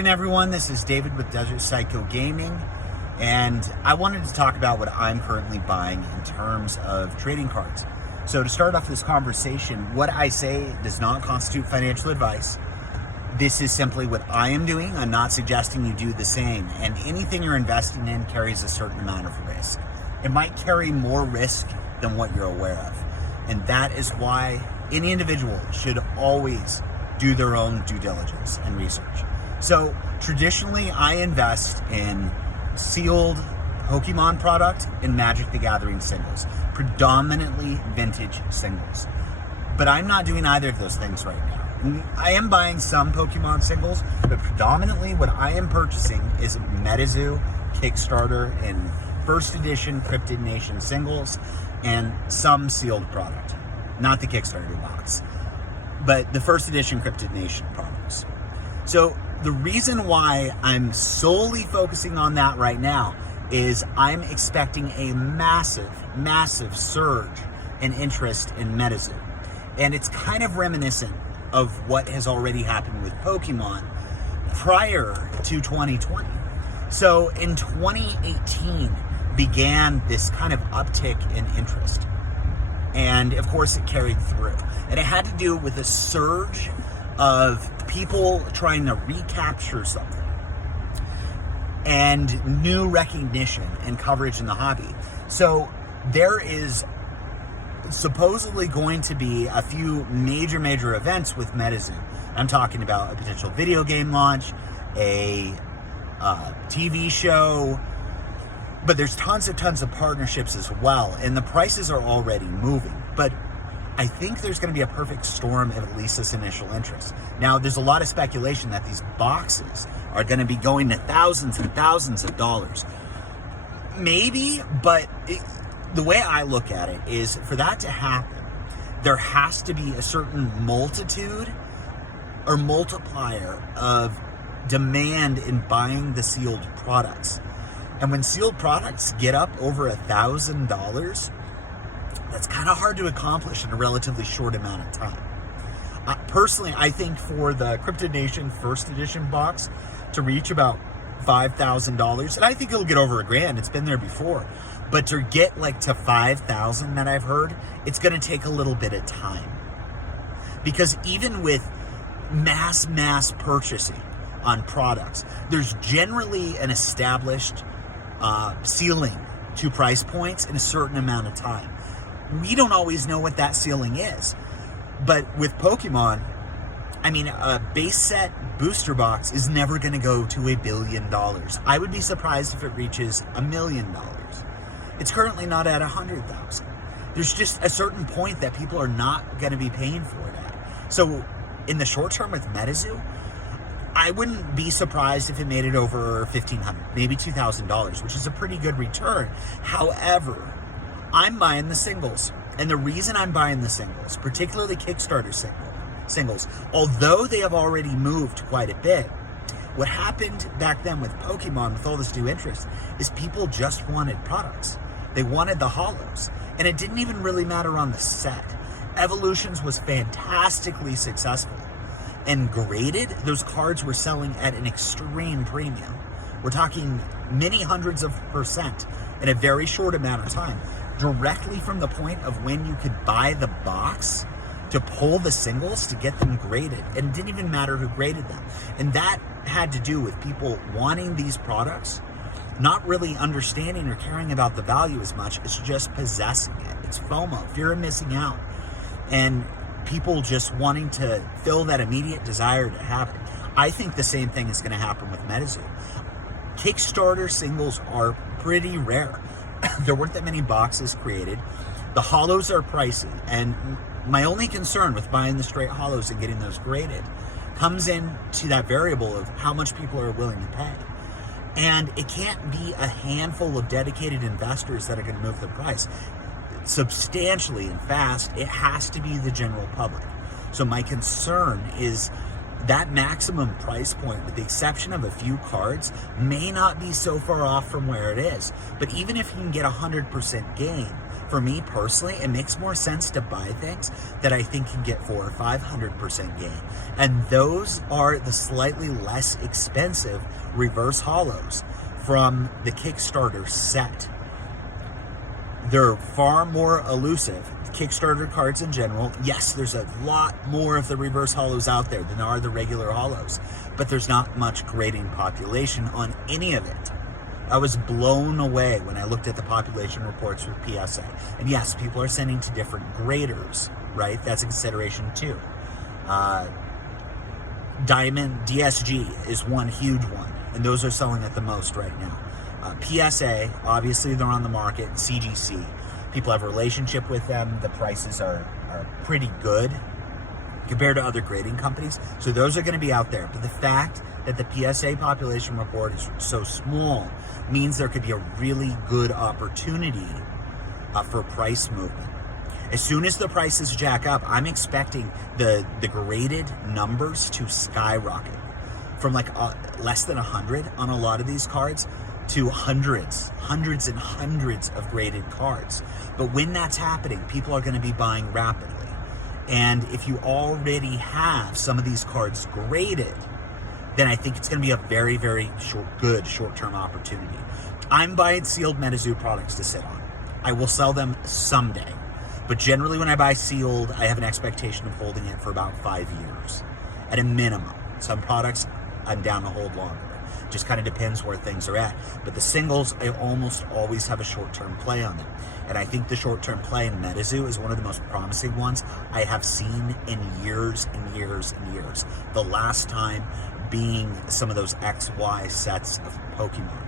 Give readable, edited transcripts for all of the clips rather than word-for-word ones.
Hey everyone, this is David with Desert Psycho Gaming, and I wanted to talk about what I'm currently buying in terms of trading cards. So to start off this conversation, what I say does not constitute financial advice. This is simply what I am doing. I'm not suggesting you do the same, and anything you're investing in carries a certain amount of risk. It might carry more risk than what you're aware of, and that is why any individual should always do their own due diligence and research. So traditionally, I invest in sealed Pokemon product and Magic the Gathering singles, predominantly vintage singles. But I'm not doing either of those things right now. I am buying some Pokemon singles, but predominantly what I am purchasing is Metazoo, Kickstarter, and first edition Crypid Nation singles, and some sealed product. Not the Kickstarter box, but the first edition Crypid Nation products. So the reason why I'm solely focusing on that right now is I'm expecting a massive surge in interest in Metazoo. And it's kind of reminiscent of what has already happened with Pokemon prior to 2020. So in 2018 began this kind of uptick in interest. And of course it carried through. And it had to do with a surge of people trying to recapture something and new recognition and coverage in the hobby. So there is supposedly going to be a few major events with Metazoo. I'm talking about a potential video game launch, a TV show, but there's tons of partnerships as well, and the prices are already moving. But I think there's going to be a perfect storm of at least this initial interest. Now, there's a lot of speculation that these boxes are going to be going to thousands and thousands of dollars. Maybe, but the way I look at it is, for that to happen, there has to be a certain multitude or multiplier of demand in buying the sealed products. And when sealed products get up over $1,000, that's kind of hard to accomplish in a relatively short amount of time. Personally, I think for the Crypid Nation first edition box to reach about $5,000, and I think it'll get over $1,000, it's been there before, but to get like to $5,000 that I've heard, it's going to take a little bit of time. Because even with mass purchasing on products, there's generally an established ceiling to price points in a certain amount of time. We don't always know what that ceiling is. But with Pokemon, I mean, a base set booster box is never going to go to $1 billion. I would be surprised if it reaches $1 million. It's currently not at 100,000. There's just a certain point that people are not going to be paying for it at. So in the short term with Metazoo, I wouldn't be surprised if it made it over $1,500, maybe $2,000, which is a pretty good return. However, I'm buying the singles. And the reason I'm buying the singles, particularly Kickstarter singles, although they have already moved quite a bit, what happened back then with Pokemon, with all this new interest, is people just wanted products. They wanted the Holos. And it didn't even really matter on the set. Evolutions was fantastically successful. And graded, those cards were selling at an extreme premium. We're talking many hundreds of % in a very short amount of time. Directly from the point of when you could buy the box to pull the singles to get them graded. And it didn't even matter who graded them. And that had to do with people wanting these products, not really understanding or caring about the value as much. It's just possessing it. It's FOMO, fear of missing out. And people just wanting to fill that immediate desire to have it. I think the same thing is going to happen with Metazoo. Kickstarter singles are pretty rare. There weren't that many boxes created. The Holos are pricey, and my only concern with buying the straight Holos and getting those graded comes in to that variable of how much people are willing to pay. And it can't be a handful of dedicated investors that are going to move the price substantially and fast. It has to be the general public. So my concern is that maximum price point, with the exception of a few cards, may not be so far off from where it is. But even if you can get 100% gain, for me personally, it makes more sense to buy things that I think can get 400 or 500% gain. And those are the slightly less expensive reverse holos from the Kickstarter set. They're far more elusive. Kickstarter cards in general, yes, there's a lot more of the reverse holos out there than there are the regular holos, but there's not much grading population on any of it. I was blown away when I looked at the population reports for PSA. And yes, people are sending to different graders, right? That's a consideration too. Diamond DSG is one huge one, and those are selling at the most right now. PSA, obviously they're on the market. CGC, people have a relationship with them. The prices are pretty good compared to other grading companies. So those are going to be out there. But the fact that the PSA population report is so small means there could be a really good opportunity for price movement. As soon as the prices jack up, I'm expecting the graded numbers to skyrocket from like less than 100 on a lot of these cards to hundreds and hundreds of graded cards. But when that's happening, people are going to be buying rapidly. And if you already have some of these cards graded, then I think it's going to be a very, very good short-term opportunity. I'm buying sealed Metazoo products to sit on. I will sell them someday. But generally when I buy sealed, I have an expectation of holding it for about 5 years at a minimum. Some products I'm down to hold longer. Just kind of depends where things are at. But the singles, I almost always have a short-term play on them. And I think the short-term play in Metazoo is one of the most promising ones I have seen in years and years and years. The last time being some of those XY sets of Pokemon.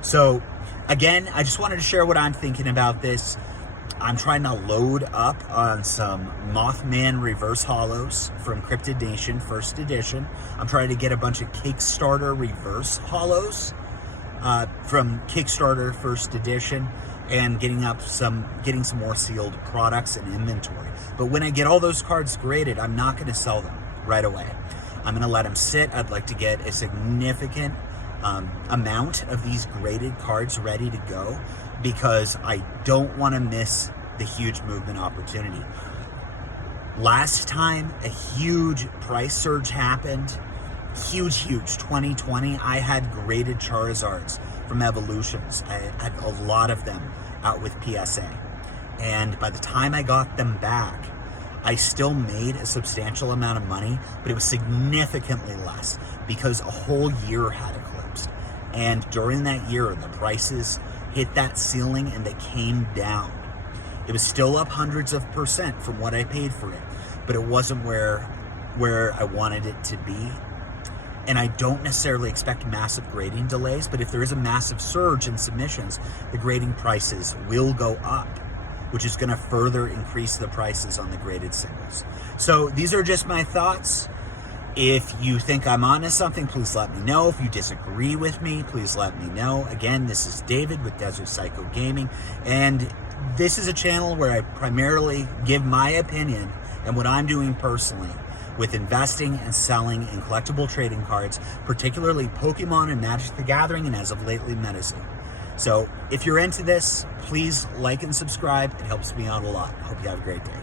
So again, I just wanted to share what I'm thinking about this. I'm trying to load up on some Mothman reverse holos from Crypid Nation, first edition. I'm trying to get a bunch of Kickstarter reverse holos from Kickstarter first edition, and getting some more sealed products and inventory. But when I get all those cards graded, I'm not going to sell them right away. I'm going to let them sit. I'd like to get a significant amount of these graded cards ready to go, because I don't want to miss the huge movement opportunity. Last time a huge price surge happened, huge 2020, I had graded Charizards from Evolutions. I had a lot of them out with PSA. And by the time I got them back, I still made a substantial amount of money, but it was significantly less because a whole year had eclipsed. And during that year, the prices hit that ceiling and they came down. It was still up hundreds of % from what I paid for it, but it wasn't where I wanted it to be. And I don't necessarily expect massive grading delays, but if there is a massive surge in submissions, the grading prices will go up, which is going to further increase the prices on the graded singles. So these are just my thoughts. If you think I'm onto something, please let me know. If you disagree with me, please let me know. Again, this is David with Desert Psycho Gaming, and this is a channel where I primarily give my opinion and what I'm doing personally with investing and selling in collectible trading cards, particularly Pokemon and Magic the Gathering, and as of lately, Metazoo. So if you're into this, please like and subscribe. It helps me out a lot. Hope you have a great day.